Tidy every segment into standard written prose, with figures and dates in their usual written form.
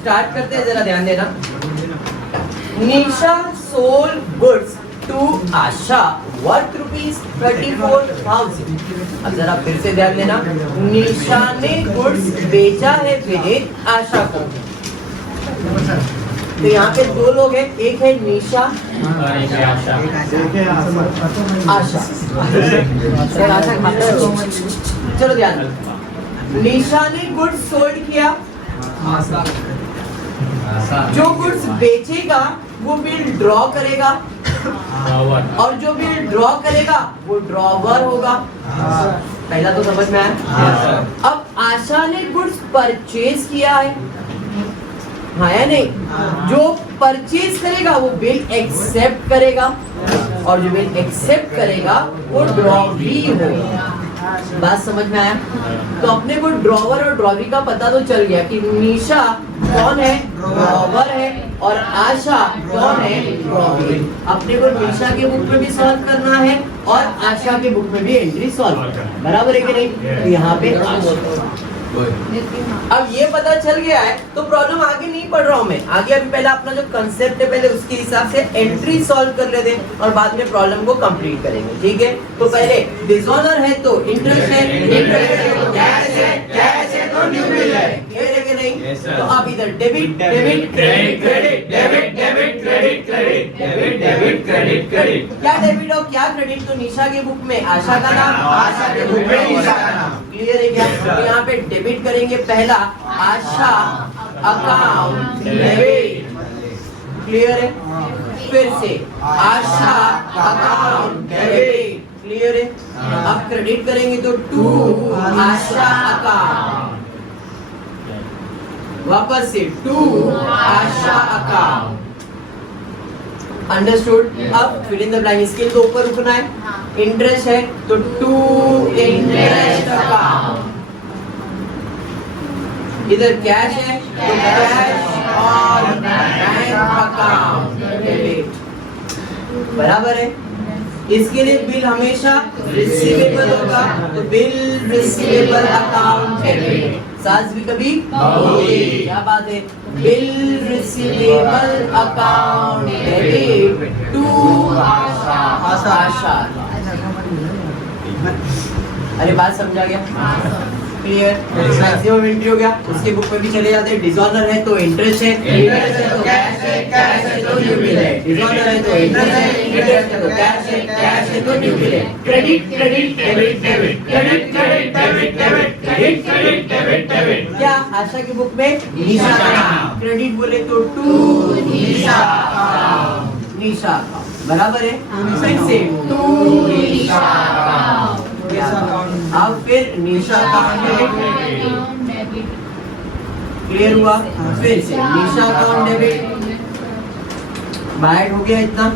Start करते हैं, जरा ध्यान देना। Nisha sold goods to Asha worth ₹34,000। अब जरा फिर से ध्यान देना, निशा ने गुड्स बेचा है विनीत आशा को। तो यहाँ पे दो लोग हैं, एक है निशा और एक है आशा। चलो ध्यान दो, निशा ने गुड्स सोल्ड किया, जो गुड्स बेचेगा वो बिल ड्रॉ करेगा और जो बिल ड्रॉ करेगा वो ड्रॉवर होगा। पहला तो समझ में आया। अब आशा ने गुड्स परचेज किया है, हाँ या नहीं? जो परचेज करेगा वो बिल एक्सेप्ट करेगा और जो बिल एक्सेप्ट करेगा वो ड्रॉ भी होगा। बात समझ में आया? तो अपने को ड्रॉवर और ड्रॉवी का पता तो चल गया कि निशा कौन है, ड्रॉवर है, और आशा कौन है, ड्रॉवी। अपने को निशा के बुक में भी सॉल्व करना है और आशा के बुक में भी एंट्री सॉल्व करना है, बराबर है कि नहीं? तो यहाँ पे अब ये पता चल गया है तो प्रॉब्लम आगे नहीं पढ़ रहा हूँ मैं, आगे अभी पहले अपना जो कंसेप्ट है पहले उसके हिसाब से एंट्री सॉल्व कर लेते हैं और बाद में प्रॉब्लम को कंप्लीट करेंगे, ठीक है? तो पहले डिसऑनर है तो इंटरेस्ट है, इंटरेस्ट है तो कैश है, कैश है तो ड्यू बिल है, क्लियर है कि नहीं? तो अब इधर debit debit credit credit debit debit credit credit debit debit credit credit. क्या डेबिट और क्या क्रेडिट? तो निशा के बुक में आशा का नाम, आशा के बुक में निशा का नाम, क्लियर है क्या? तो यहाँ पे डेबिट करेंगे पहला आशा अकाउंट डेबिट, क्लियर है? फिर से आशा अकाउंट डेबिट, क्लियर है? अब क्रेडिट करेंगे तो टू आशा अकाउंट, वापस से टू आशा अकाउंट, अंडरस्टूड? अब फिल इन द ब्लैंक, इसके लिए तो ऊपर रुकना है। इंटरेस्ट है तो टू इंटरेस्ट अकाउंट, इधर कैश है तो कैश और बैंक अकाउंट डेबिट, बराबर है? इसके लिए बिल हमेशा रिसीवेबल होगा तो बिल रिसीवेबल अकाउंट डेबिट, सास भी कभी होगी, क्या बात है? Bill receivable account debit to Asha. अरे बात समझा गया? क्लियर? मैक्सिमम एंट्री हो गया, उसके बुक में भी चले जाते हैं। डिसऑनर है तो इंटरेस्ट है, इंटरेस्ट है तो कैश है, कैश है तो ड्यू बिल है, डिसऑनर है तो इंटरेस्ट है, इंटरेस्ट है तो कैश है, कैश है तो ड्यू बिल है। Credit credit debit debit credit credit debit debit credit credit debit debit. क्या आशा की बुक में निशा का नाम, क्रेडिट बोले तो टू निशा, निशा बराबर है? फिर से टू निशा, अब फिर निशा अकाउंट डेबिट, क्लियर हुआ? फिर से निशा अकाउंट डेबिट, बाइट हो गया इतना।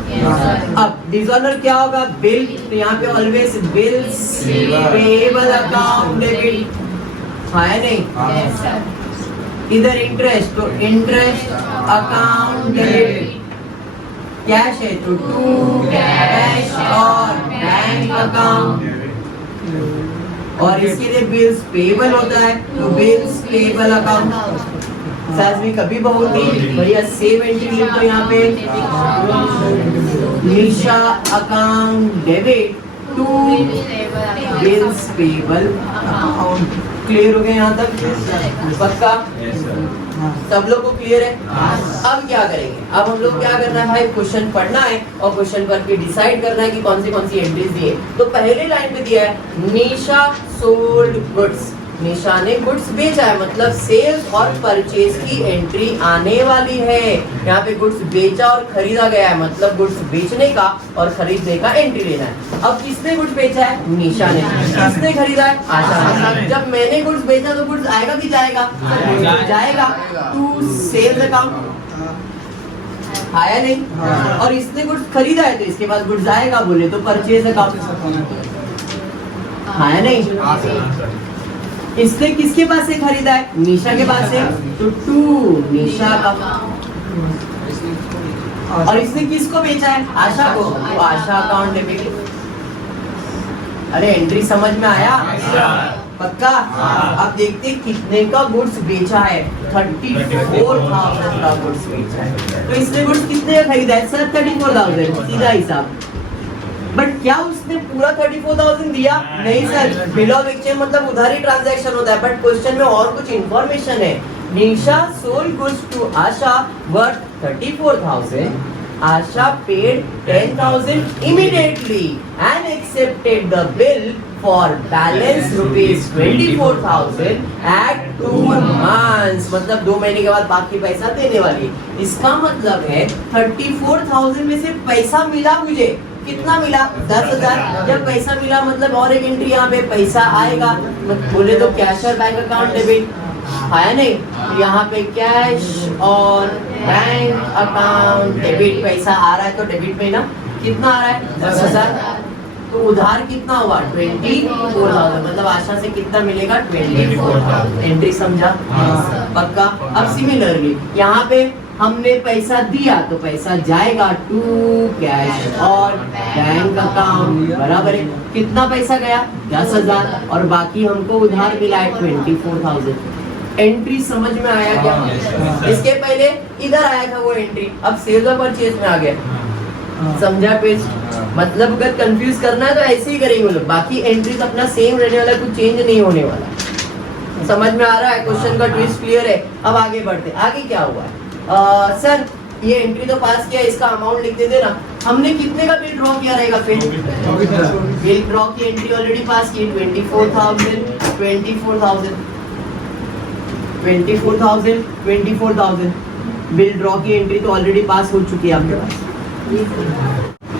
अब डिसऑनर क्या होगा? बिल, तो यहाँ पे always bills payable account debit, हाँ या नहीं? इधर इंटरेस्ट तो इंटरेस्ट अकाउंट डेबिट, कैश है तो टू कैश और बैंक अकाउंट, और इसके लिए बिल्स पेएबल होता है तो बिल्स पेएबल अकाउंट। साथ में कभी बहुत नहीं बढ़िया सेव एंट्री लिखो यहाँ पे, Nisha account debit to bills payable account, clear हो गया यहाँ तक? पक्का? सब लोग को क्लियर है? अब क्या करेंगे? अब हम लोग क्या करना है भाई, क्वेश्चन पढ़ना है और क्वेश्चन पढ़ के डिसाइड करना है कि कौन सी एंट्रीज दी है। तो पहले लाइन में दिया है निशा सोल्ड गुड्स, निशा ने गुड्स बेचा है, मतलब सेल्स और परचेज की एंट्री आने वाली है। यहाँ पे गुड्स बेचा और खरीदा गया है, मतलब गुड्स बेचने का और खरीदने का एंट्री लेना है। अब किसने गुड्स बेचा है? निशा ने। किसने खरीदा है? आशा ने। जब मैंने गुड्स बेचा तो गुड्स आएगा कि जाएगा? जाएगा टू सेल्स अकाउंट, आया नहीं? और इसने गुड्स खरीदा है तो इसके बाद गुड्स आएगा, बोले तो परचेज अकाउंट, आया नहीं? इसने किसके पास से खरीदा है? निशा के पास से, तो टू निशा का। और इसने किसको बेचा है? आशा को, तो आशा अकाउंट डेबिट। अरे एंट्री समझ में आया? पक्का? अब देखते हैं कितने का गुड्स बेचा है। 34,000 का गुड्स बेचा है। तो इसने गुड्स कितने का खरीदा है सर? 34,000, सीधा हिसाब। बट क्या उसने पूरा 34,000 दिया? नहीं सर, बिल ऑफ एक्सचेंज मतलब उधार ही ट्रांजैक्शन होता है। बट क्वेश्चन में और कुछ इंफॉर्मेशन है। Nisha sold goods to Asha worth 34,000. Asha paid 10,000 immediately and accepted the bill for balance rupees 24,000 at 2 months. मतलब 2 महीने के बाद बाकी पैसा देने वाली। इसका मतलब है 34,000 में से पैसा मिला मुझे। कितना मिला? 10,000। जब पैसा मिला मतलब और एक एंट्री यहाँ पे पैसा आएगा। बोले तो कैश और बैंक अकाउंट डेबिट आया नहीं, यहाँ पे कैश और बैंक अकाउंट डेबिट पैसा आ रहा है तो डेबिट में ना कितना आ रहा है? 10,000। तो उधार कितना हुआ? 24,000। मतलब आशा से कितना मिलेगा? 24,000। एंट्री समझा? पक्का? अब सिमिलरली यहाँ पे हमने पैसा दिया तो पैसा जाएगा टू कैश और बैंक अकाउंट, बराबर है। कितना पैसा गया? 10,000 और बाकी हमको उधार मिला है 24,000। एंट्री समझ में आया क्या? इसके पहले इधर आया था वो एंट्री, अब सेल्स और परचेज में आ गया। समझा पेज? मतलब अगर कंफ्यूज करना है तो ऐसे ही करेंगे लोग, बाकी एंट्रीज अपना सेम रहने वाला, कुछ चेंज नहीं होने वाला। समझ में आ रहा है? क्वेश्चन का ट्विस्ट क्लियर है? अब आगे बढ़ते। आगे क्या हुआ? सर ये एंट्री तो पास किया, इसका अमाउंट लिख देते ना। हमने कितने का बिल ड्रॉ किया रहेगा फिर? बिल ड्रॉ की एंट्री ऑलरेडी पास की, 24,000 बिल ड्रॉ की एंट्री तो ऑलरेडी पास हो चुकी है आपके पास।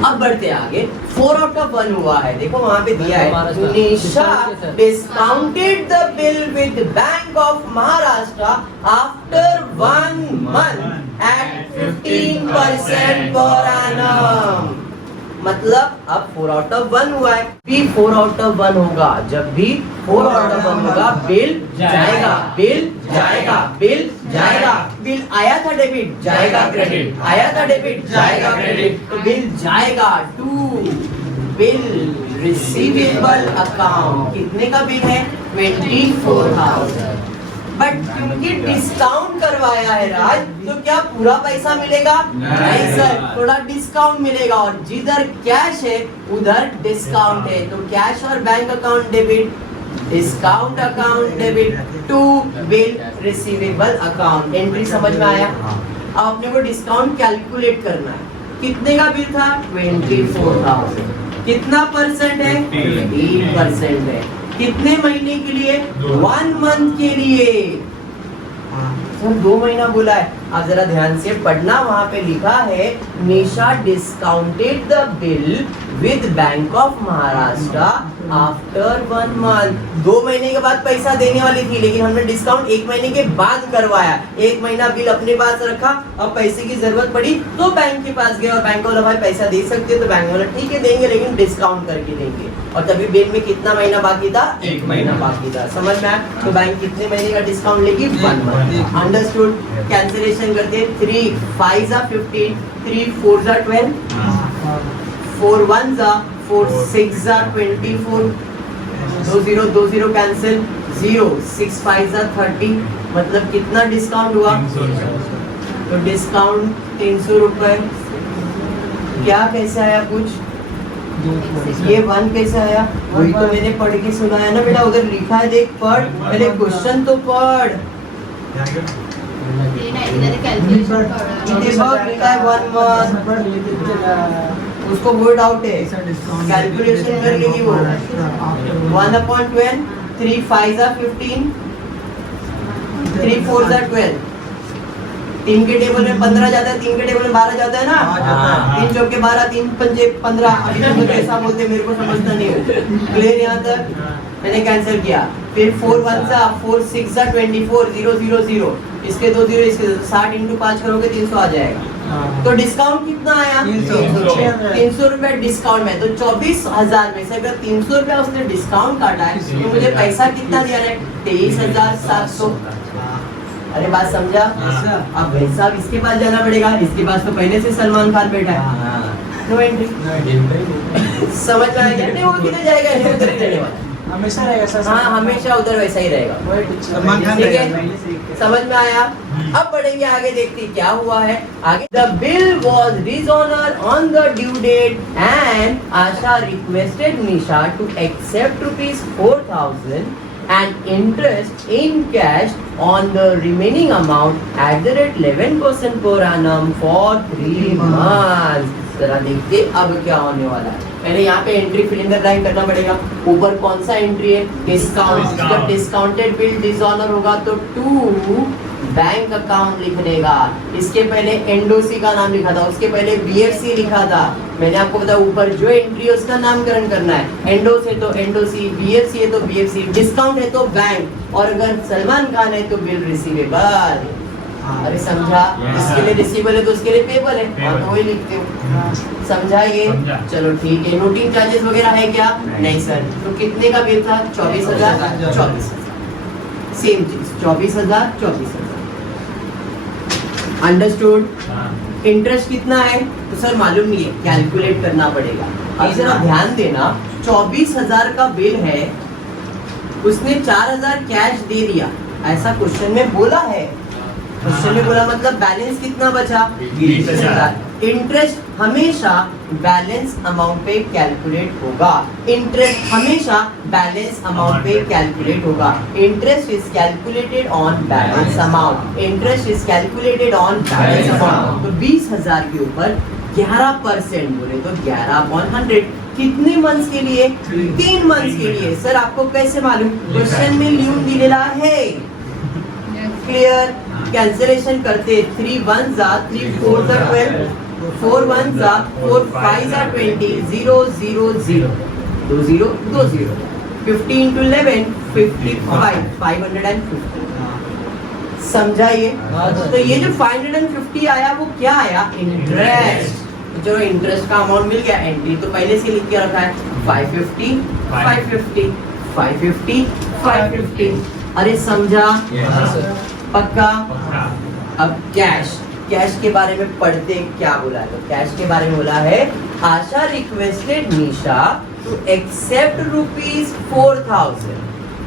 अब बढ़ते आगे। 4 आउट ऑफ 1 हुआ है। देखो वहाँ पे दिया है, Nisha discounted the bill with bank of Maharashtra after 1 month at 15% per annum. मतलब अब 4 आउट ऑफ 1 हुआ है, भी 4 आउट ऑफ 1 होगा। जब भी 4 आउट ऑफ 1 होगा बिल जाएगा, बिल जाएगा, बिल जाएगा। बिल आया था डेबिट, जाएगा क्रेडिट, आया था डेबिट, जाएगा क्रेडिट, तो बिल जाएगा टू बिल रिसीवेबल अकाउंट। कितने का बिल है? 24,000। बट क्योंकि डिस्काउंट करवाया है राज, तो क्या पूरा पैसा मिलेगा? नहीं सर, थोड़ा डिस्काउंट मिलेगा। और जिधर कैश है उधर डिस्काउंट है, तो कैश और bank account debit, discount account debit to bill receivable account. Entry समझ में आया? अब अपने को डिस्काउंट कैलकुलेट करना है। कितने का बिल था? 24,000। कितना परसेंट है? 3% है। कितने महीने के लिए? 1 मंथ के लिए। सर 2 महीना बोला है। आप जरा ध्यान से पढ़ना, वहां पे लिखा है Nisha discounted the bill with bank of Maharashtra after 1 month. 2 महीने के बाद पैसा देने वाली थी, लेकिन हमने डिस्काउंट 1 महीने के बाद करवाया। 1 महीना बिल अपने पास रखा, अब पैसे की जरूरत पड़ी तो बैंक के पास गए और बैंक वाला भाई पैसा दे सकते, तो बैंक वाला ठीक है देंगे, लेकिन डिस्काउंट करके देंगे। और तभी बिल में कितना महीना बाकी था? 1 महीना बाकी था। समझ में आया? तो बैंक कितने महीने का डिस्काउंट लेगी? 1 मंथ। अंडरस्टूड? कैंसिलेशन करते हैं। 3 5 15, 3 4 12, 4 1 4 6 24, 2 0 कैंसिल, 0 6 5 30। मतलब कितना डिस्काउंट हुआ? तो डिस्काउंट 300 रुपए। क्या कैसे आया? कुछ ये 1 कैसे आया? वही तो मैंने पढ़ के सुनाया ना बेटा, उधर लिखा है देख, पढ़ पहले, क्वेश्चन तो पढ़। उसको वर्ड आउट है, कैलकुलेशन कर लेगी वो। 1/12, 3 5 15, 3 4 12। 3 के टेबल में 15 जाता है, 3 के टेबल में 12 जाता है ना। 3 चौके 12, 3 पंजे 15। अभी तुम कैसा बोलते मेरे को समझता नहीं है। क्लियर? यहाँ तक मैंने कैंसिल किया। फिर 4 1 4 6 24, 0 0 0। इसके 2 0, इसके 60 × 5 करोगे 300 आ जाएगा। तो डिस्काउंट कितना आया? 300 रुपए डिस्काउंट में। तो 24,000 में से अगर 300 रुपया उसने डिस्काउंट काटा है तो मुझे पैसा कितना दिया है? 23,700। अरे बात समझा? अब भाई साहब इसके पास जाना पड़ेगा, इसके पास तो पहले से सलमान खान बैठा है। No entry. समझ में आएगा? नहीं, वो किधर जाएगा? उधर ही रहने वाला। हमेशा रहेगा सर। हाँ हमेशा उधर वैसा ही रहेगा। सलमान खान ठीक रहेगा। है, समझ में आया। अब बढ़ेंगे आगे, देखते क्या हुआ है आगे। The bill was dishonour on the due date and Asha requested Nisha to accept ₹4,000 and interest in cash on the remaining amount at the rate 11% per annum for 3 months। जरा देखते अब क्या होने वाला है। पहले यहाँ पे entry fill in the blank करना पड़ेगा। ऊपर कौन सा एंट्री है? डिस्काउंट। जब डिस्काउंटेड बिल डिसऑनर होगा तो टू बैंक अकाउंट लिख देगा। इसके पहले एंडोसी का नाम लिखा था, उसके पहले बीएफसी लिखा था। मैंने आपको बताया ऊपर जो एंट्री है उसका नामकरण करना है। एंडोस है तो एंडोसी, बीएफसी है तो बीएफसी, डिस्काउंट है तो बैंक, और अगर सलमान खान है तो बिल रिसीवेबल। अरे समझा? इसके लिए रिसीवेबल है तो उसके लिए पेबल है, और तो वही लिखते हो। समझा ये? चलो ठीक है। नोटिंग चार्जेस वगैरह है क्या? नहीं सर। तो कितने का बिल था? 24,000। सेम चीज, 24,000। अंडरस्टूड? इंटरेस्ट कितना है तो सर मालूम नहीं है, कैलकुलेट करना पड़ेगा। अब जरा ध्यान देना, 24,000 का बिल है, उसने 4,000 कैश दे दिया, ऐसा क्वेश्चन में बोला है। क्वेश्चन में बोला मतलब बैलेंस कितना बचा? 20,000। इंटरेस्ट हमेशा बैलेंस अमाउंट पे कैलकुलेट होगा। इंटरेस्ट हमेशा बैलेंस अमाउंट पे कैलकुलेट होगा। Interest is calculated on balance amount. Interest is calculated on balance amount. तो 20,000 के ऊपर 11% बोले तो 11/100 कितने मंथ्स के लिए? 3 मंथ्स के लिए। सर आपको कैसे मालूम? क्वेश्चन में लिहून दिलेला है। क्लियर? कैंसिलेशन करते 3 1 3 4 12 4 1 4 5 20 0 0 0 2 0 2 0 50 into 11 55 550। समझा ये? तो ये जो 550 आया वो क्या आया? इंटरेस्ट। जो इंटरेस्ट का अमाउंट मिल गया, एंट्री तो पहले से लिख के रखा है 550 550 550 550। अरे समझा? पक्का? अब कैश, कैश के बारे में पढ़ते क्या बोला है? तो कैश के बारे में बोला है Asha requested Nisha to accept ₹4,000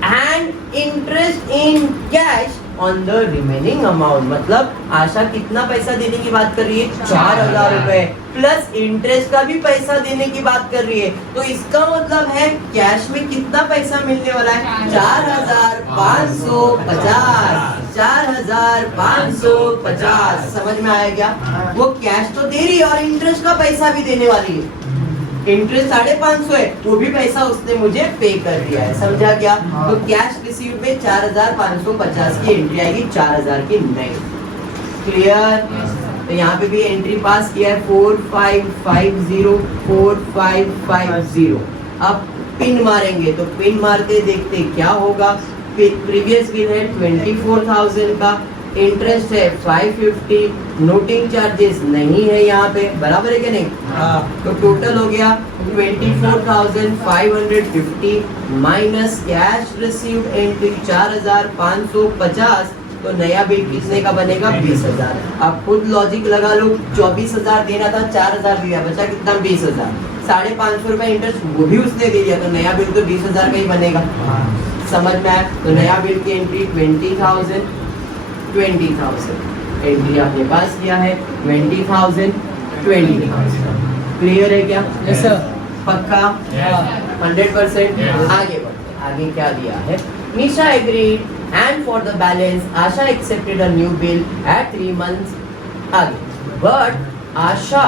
and interest in cash on the remaining amount. मतलब आशा कितना पैसा देने की बात कर रही है? 4,000 रुपए प्लस इंटरेस्ट का भी पैसा देने की बात कर रही है। तो इसका मतलब है कैश में कितना पैसा मिलने वाला है? 4,550। 4,550। समझ में आया क्या? वो कैश तो दे रही है और इंटरेस्ट का पैसा भी देने वाली है। इंटरेस्ट 550 है, वो भी पैसा उसने मुझे पे कर दिया है। समझा क्या? तो कैश रिसीव पे 4,550 की एंट्री आएगी, 4,000 की नहीं। क्लियर? तो यहाँ पे भी एंट्री पास किया है 4550 4550। अब पिन मारेंगे, तो पिन मारते देखते क्या होगा। प्रीवियस बिल है 24,000 का, इंटरेस्ट है 550, नोटिंग चार्जेस नहीं है यहाँ पे, बराबर है कि नहीं? तो टोटल हो गया 24,550 माइनस कैश रिसीव्ड एंट्री 4,550। तो नया बिल कितने का बनेगा? 20,000। आप खुद लॉजिक लगा लो, 24,000 देना था, 4,000 दिया, बचा कितना? 20,000। 550 रुपए इंटरेस्ट वो भी उसने दे दिया, तो नया बिल तो 20,000 का ही बनेगा। समझ में आया? तो नया बिल की एंट्री 20,000 एंट्री आपके पास किया है 20,000 20,000। क्लियर है क्या? Yes sir. पक्का? 100%। आगे बढ़ते, आगे क्या दिया है? निशा agreed and for the balance Asha accepted a new bill at 3 months आगे। But Asha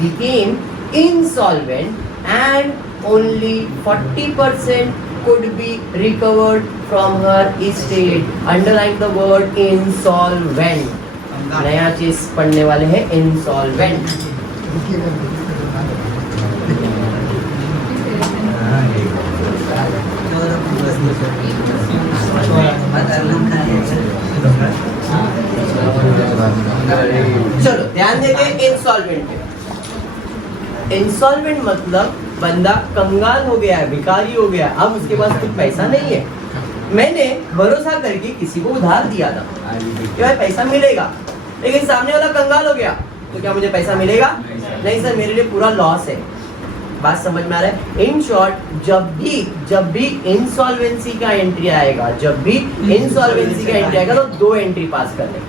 became insolvent and only 40% could be recovered from her estate। Underline the word insolvent। नया चीज पढ़ने वाले हैं, insolvent। चलो ध्यान देते हैं इंसॉल्वेंट पे। इंसॉल्वेंट मतलब बंदा कंगाल हो गया है, भिखारी हो गया, अब उसके पास कुछ पैसा नहीं है। मैंने भरोसा करके किसी को उधार दिया था कि भाई पैसा मिलेगा, लेकिन सामने वाला कंगाल हो गया, तो क्या मुझे पैसा मिलेगा? नहीं सर, मेरे लिए पूरा लॉस है। बात समझ में आ रहा है? इन शॉर्ट जब भी इंसॉल्वेंसी का एंट्री आएगा, जब भी इंसॉल्वेंसी का एंट्री आएगा तो दो एंट्री पास करने।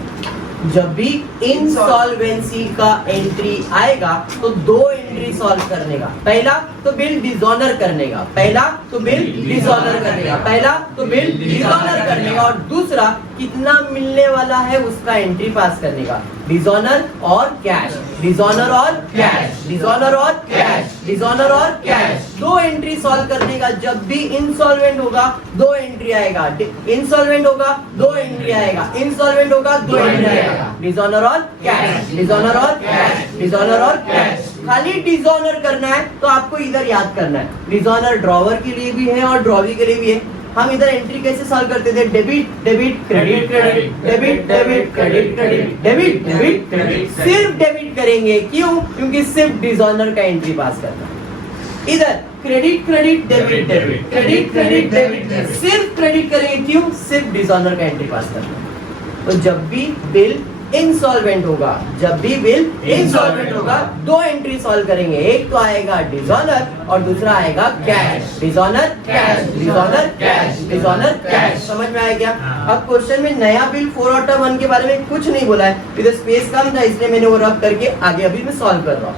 जब भी इंसॉल्वेंसी का एंट्री आएगा तो दो एंट्री सॉल्व करने का। पहला तो बिल डिसऑनर करने का, पहला तो बिल डिसऑनर करने का, पहला तो बिल डिसऑनर करने का, और दूसरा कितना मिलने वाला है उसका एंट्री पास करने का। डिसऑनर और कैश, डिसऑनर और कैश, डिसऑनर और कैश, डिसऑनर और कैश, दो एंट्री सॉल्व करने का। जब भी इंसॉल्वेंट होगा दो एंट्री आएगा, इंसॉल्वेंट होगा दो एंट्री आएगा, इंसॉल्वेंट होगा दो एंट्री आएगा। डिसऑनर और कैश, डिसऑनर और कैश, डिसऑनर और कैश। खाली डिसऑनर करना है तो आपको इधर याद करना है। डिसऑनर ड्रॉवर के लिए भी है और ड्रॉवी के लिए भी है। हम इधर एंट्री कैसे सॉल्व करते थे? Debit debit credit credit, debit debit credit credit, debit debit credit. सिर्फ डेबिट करेंगे, क्यों? क्योंकि सिर्फ डिसऑनर का एंट्री पास करना है। इधर credit credit debit debit, credit credit debit, सिर्फ क्रेडिट करेंगे, क्यों? सिर्फ डिसऑनर का एंट्री पास करना है। तो जब भी बिल इंसॉल्वेंट होगा, जब भी बिल इंसॉल्वेंट होगा दो एंट्री सॉल्व करेंगे। एक तो आएगा डिसऑनर और दूसरा आएगा cash. Dishonour cash, dishonour cash, dishonour cash. समझ में आया क्या? अब क्वेश्चन में नया बिल 4/1 के बारे में कुछ नहीं बोला है, इधर स्पेस कम था इसलिए मैंने वो रब करके आगे अभी मैं सॉल्व कर रहा हूँ।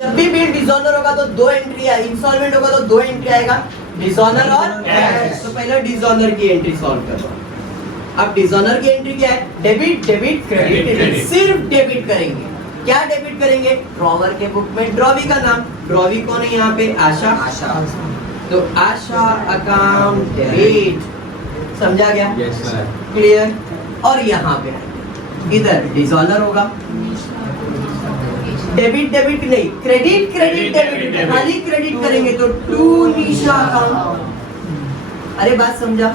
जब भी बिल डिसऑनर होगा तो दो एंट्री आएगा, इंसॉल्वेंट होगा तो दो एंट्री आएगा, डिसऑनर और कैश। तो पहले डिसऑनर की एंट्री सॉल्व कर रहा हूँ। अब डिसऑनर की एंट्री क्या है? डेबिट डेबिट क्रेडिट क्रेडिट, सिर्फ डेबिट करेंगे। क्या डेबिट करेंगे? ड्रॉवर के बुक में ड्रॉवी का नाम, ड्रॉवी कौन है यहाँ पे? आशा। तो आशा अकाउंट डेबिट, समझा गया? क्लियर? और यहाँ पे इधर डिसऑनर होगा, डेबिट डेबिट नहीं, क्रेडिट क्रेडिट डेबिट, खाली क्रेडिट करेंगे तो टू निशा अकाउंट। अरे बात समझा?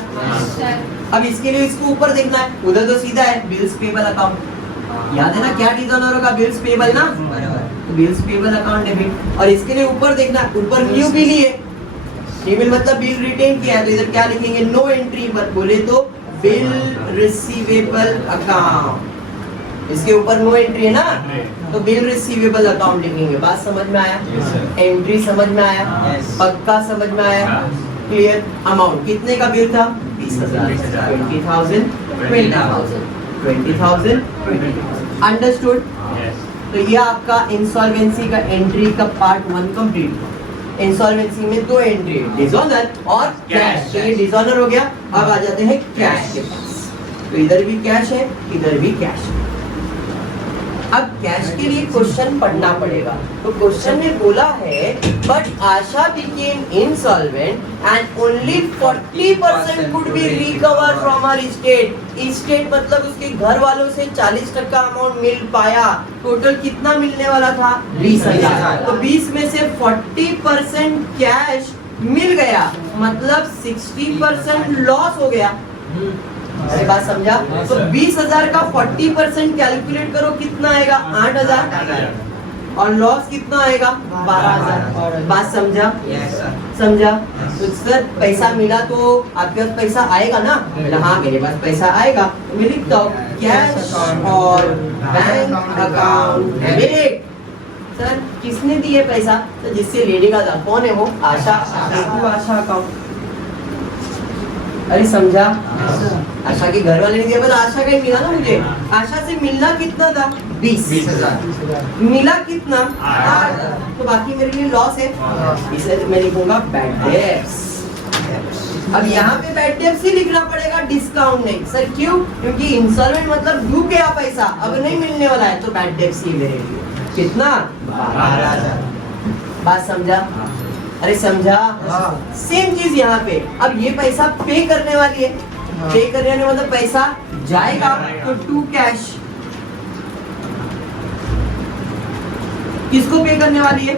अब इसके लिए इसको ऊपर देखना है, उधर तो सीधा है बिल्स पेबल अकाउंट। याद है ना क्या डिसऑनर होगा? बिल्स पेबल ना, तो बिल्स पेबल अकाउंट डेबिट। और इसके लिए ऊपर देखना, ऊपर न्यू बिल ही है, न्यू बिल मतलब बिल रिटेन किया है, तो इधर क्या लिखेंगे? नो एंट्री पर बोले तो बिल रिसीवेबल अकाउंट। इसके ऊपर नो एंट्री है ना, तो बिल रिसीवेबल अकाउंट लिखेंगे। बात समझ में आया? एंट्री समझ में आया? पक्का समझ में आया? क्लियर? अमाउंट कितने का बिल था? 20,000, 20,000, 20,000, 20,000, 20,000। अंडरस्टूड? तो ये आपका इंसॉल्वेंसी का एंट्री का पार्ट 1 कंप्लीट हुआ। इंसॉल्वेंसी में दो एंट्री, डिसऑनर और कैश। तो ये डिसऑनर हो गया। अब आ जाते हैं कैश के पास। तो इधर भी कैश है, इधर भी कैश है। अब कैश के लिए क्वेश्चन पढ़ना पड़ेगा। तो क्वेश्चन में बोला है but Asha became insolvent and only 40% could be recovered from her estate। estate मतलब उसके घर वालों से 40% अमाउंट मिल पाया। टोटल कितना मिलने वाला था? 20,000। तो 20 में से 40% कैश मिल गया, मतलब 60% लॉस हो गया। अरे बात समझा? तो 20,000 का 40% कैलकुलेट करो, कितना आएगा? 8,000। और लॉस कितना आएगा? 12,000। बात समझा? समझा? तो सर पैसा मिला तो आपके पास पैसा आएगा ना? हाँ मेरे पास पैसा आएगा। तो मैं लिखता हूँ कैश और बैंक अकाउंट डेबिट। सर किसने दिए पैसा? तो जिससे लेने का था, कौन है वो? आशा। आशा अकाउंट। अरे समझा? आशा के घर वाले ने दिया, पर आशा का ही मिला ना मुझे। आशा से मिलना कितना था? 20,000। मिला कितना? 8,000। तो बाकी मेरे लिए लॉस है, इसलिए मैं लिखूंगा बैड डेट्स। अब यहाँ पे बैड डेट्स ही लिखना पड़ेगा, डिस्काउंट नहीं। सर क्यों? क्योंकि इंसॉल्वेंट मतलब डूब गया पैसा, अब नहीं मिलने वाला है, तो बैड डेट्स ही मेरे लिए। कितना? 12,000। बात समझा? अरे समझा? सेम चीज यहाँ पे। अब ये पैसा पे करने वाली है, पे करने वाले मतलब पैसा जाएगा, तो टू कैश। किसको पे करने वाली है?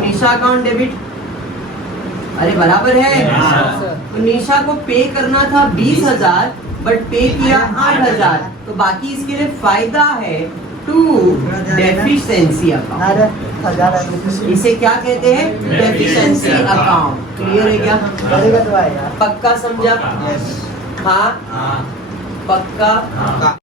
निशा अकाउंट डेबिट। अरे बराबर है। तो निशा को पे करना था 20,000 बट पे किया 8,000, तो बाकी इसके लिए फायदा है टू डेफिशिएंसी अकाउंट। इसे क्या कहते हैं? Deficiency account. क्लियर है क्या? पक्का समझा? हाँ पक्का।